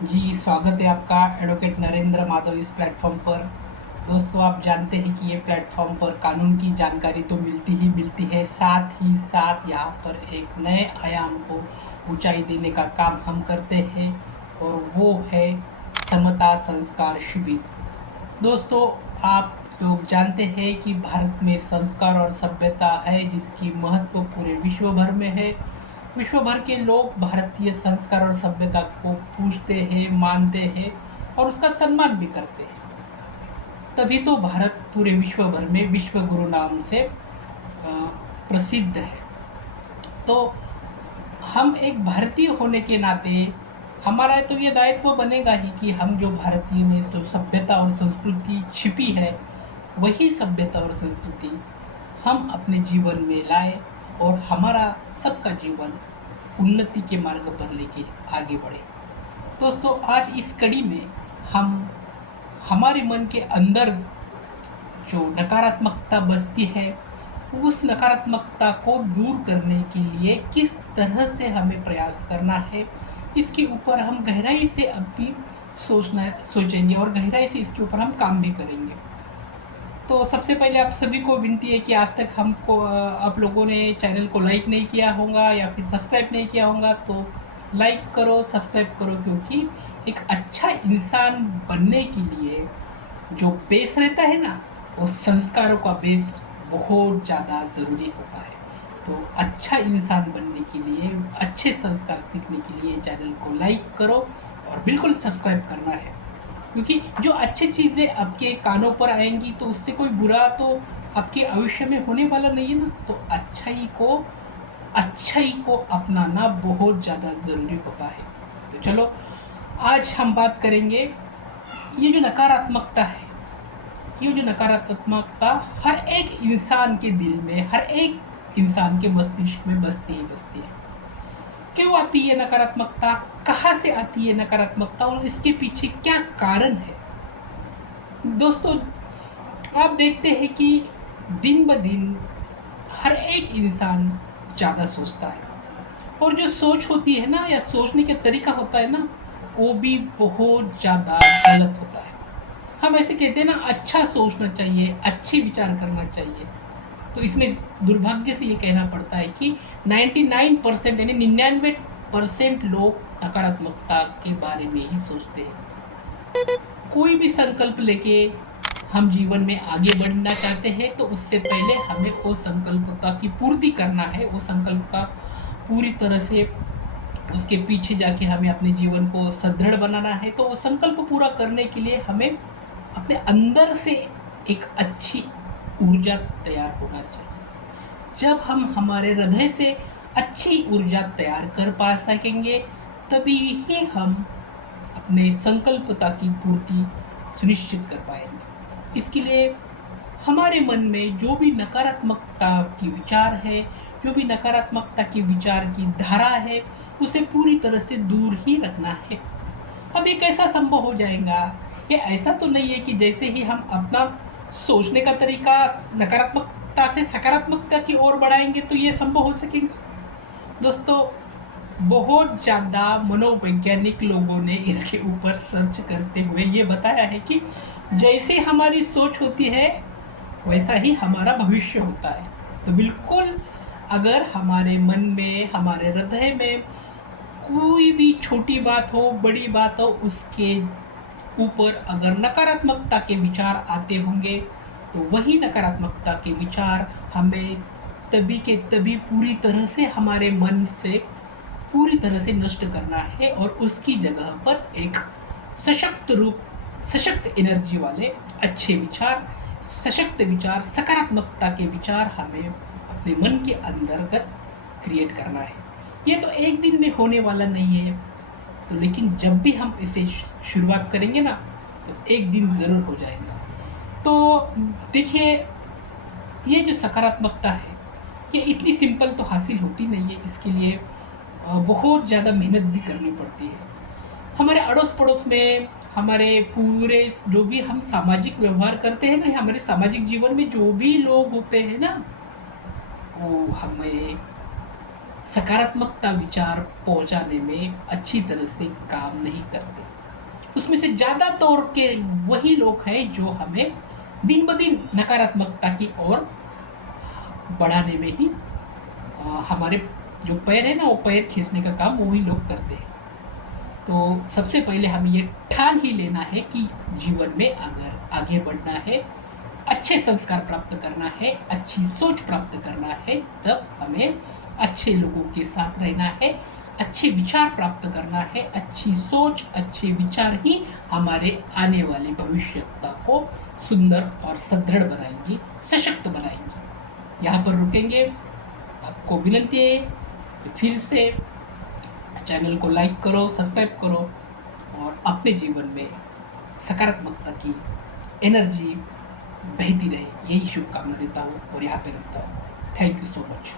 जी, स्वागत है आपका एडवोकेट नरेंद्र माधव इस प्लेटफ़ॉर्म पर। दोस्तों, आप जानते हैं कि ये प्लेटफ़ॉर्म पर कानून की जानकारी तो मिलती ही मिलती है, साथ ही साथ यहाँ पर एक नए आयाम को ऊँचाई देने का काम हम करते हैं और वो है समता संस्कार शिविर। दोस्तों, आप लोग जानते हैं कि भारत में संस्कार और सभ्यता है जिसकी महत्व पूरे विश्व भर में है। विश्व भर के लोग भारतीय संस्कार और सभ्यता को पूजते हैं, मानते हैं और उसका सम्मान भी करते हैं। तभी तो भारत पूरे विश्व भर में विश्व गुरु नाम से प्रसिद्ध है। तो हम एक भारतीय होने के नाते हमारा तो ये दायित्व बनेगा ही कि हम जो भारतीय में सभ्यता और संस्कृति छिपी है, वही सभ्यता और संस्कृति हम अपने जीवन में लाए और हमारा सबका जीवन उन्नति के मार्ग पर लेके आगे बढ़े। दोस्तों, आज इस कड़ी में हम हमारे मन के अंदर जो नकारात्मकता बसती है, उस नकारात्मकता को दूर करने के लिए किस तरह से हमें प्रयास करना है, इसके ऊपर हम गहराई से अभी सोचेंगे और गहराई से इसके ऊपर हम काम भी करेंगे। तो सबसे पहले आप सभी को विनती है कि आज तक हमको आप लोगों ने चैनल को लाइक नहीं किया होगा या फिर सब्सक्राइब नहीं किया होगा तो लाइक करो, सब्सक्राइब करो, क्योंकि एक अच्छा इंसान बनने के लिए जो बेस रहता है ना, वो संस्कारों का बेस बहुत ज़्यादा ज़रूरी होता है। तो अच्छा इंसान बनने के लिए, अच्छे संस्कार सीखने के लिए चैनल को लाइक करो और बिल्कुल सब्सक्राइब करना है, क्योंकि जो अच्छी चीज़ें आपके कानों पर आएंगी तो उससे कोई बुरा तो आपके भविष्य में होने वाला नहीं है ना। तो अच्छाई को अपनाना बहुत ज़्यादा ज़रूरी होता है। तो चलो, आज हम बात करेंगे ये जो नकारात्मकता है, ये जो नकारात्मकता हर एक इंसान के दिल में, हर एक इंसान के मस्तिष्क में बसती ही बसती है। क्यों आती है नकारात्मकता, कहाँ से आती है नकारात्मकता और इसके पीछे क्या कारण है? दोस्तों, आप देखते हैं कि दिन ब दिन हर एक इंसान ज़्यादा सोचता है और जो सोच होती है ना, या सोचने का तरीका होता है ना, वो भी बहुत ज़्यादा गलत होता है। हम ऐसे कहते हैं ना, अच्छा सोचना चाहिए, अच्छे विचार करना चाहिए। तो इसमें दुर्भाग्य से ये कहना पड़ता है कि 99% यानी 99% लोग नकारात्मकता के बारे में ही सोचते हैं। कोई भी संकल्प लेके हम जीवन में आगे बढ़ना चाहते हैं तो उससे पहले हमें वो संकल्पता की पूर्ति करना है, वो संकल्प का पूरी तरह से उसके पीछे जाके हमें अपने जीवन को सुदृढ़ बनाना है। तो वो संकल्प पूरा करने के लिए हमें अपने अंदर से एक अच्छी ऊर्जा तैयार होना चाहिए। जब हम हमारे हृदय से अच्छी ऊर्जा तैयार कर पा सकेंगे, तभी ही हम अपने संकल्पता की पूर्ति सुनिश्चित कर पाएंगे। इसके लिए हमारे मन में जो भी नकारात्मकता की विचार है, जो भी नकारात्मकता की विचार की धारा है, उसे पूरी तरह से दूर ही रखना है। अब ये कैसा संभव हो जाएगा? ये ऐसा तो नहीं है कि जैसे ही हम अपना सोचने का तरीका नकारात्मकता से सकारात्मकता की ओर बढ़ाएंगे तो ये संभव हो सकेगा। दोस्तों, बहुत ज़्यादा मनोवैज्ञानिक लोगों ने इसके ऊपर सर्च करते हुए ये बताया है कि जैसे हमारी सोच होती है, वैसा ही हमारा भविष्य होता है। तो बिल्कुल, अगर हमारे मन में, हमारे हृदय में कोई भी छोटी बात हो, बड़ी बात हो, उसके ऊपर अगर नकारात्मकता के विचार आते होंगे तो वही नकारात्मकता के विचार हमें तभी के तभी पूरी तरह से हमारे मन से पूरी तरह से नष्ट करना है और उसकी जगह पर एक सशक्त रूप, सशक्त एनर्जी वाले अच्छे विचार, सशक्त विचार, सकारात्मकता के विचार हमें अपने मन के अंतर्गत क्रिएट करना है। ये तो एक दिन में होने वाला नहीं है, तो लेकिन जब भी हम इसे शुरुआत करेंगे ना, तो एक दिन ज़रूर हो जाएगा। तो देखिए, ये जो सकारात्मकता है, ये इतनी सिंपल तो हासिल होती नहीं है। इसके लिए बहुत ज़्यादा मेहनत भी करनी पड़ती है। हमारे अड़ोस पड़ोस में, हमारे पूरे जो भी हम सामाजिक व्यवहार करते हैं ना, हमारे सामाजिक जीवन में जो भी लोग होते हैं ना, वो हमें सकारात्मकता विचार पहुंचाने में अच्छी तरह से काम नहीं करते। उसमें से ज़्यादा तौर के वही लोग हैं जो हमें दिन ब दिन नकारात्मकता की ओर बढ़ाने में ही हमारे जो पैर है ना वो पैर खींचने का काम वही लोग करते हैं। तो सबसे पहले हमें ये ठान ही लेना है कि जीवन में अगर आगे बढ़ना है, अच्छे संस्कार प्राप्त करना है, अच्छी सोच प्राप्त करना है, तब हमें अच्छे लोगों के साथ रहना है, अच्छे विचार प्राप्त करना है। अच्छी सोच, अच्छे विचार ही हमारे आने वाले भविष्यता को सुंदर और सुदृढ़ बनाएंगी, सशक्त बनाएंगी। यहाँ पर रुकेंगे। आपको विनती है कि फिर से चैनल को लाइक करो, सब्सक्राइब करो और अपने जीवन में सकारात्मकता की एनर्जी बहती रहे, यही शुभकामना देता हूँ और यहाँ पे रुकता हूँ। Thank you so much.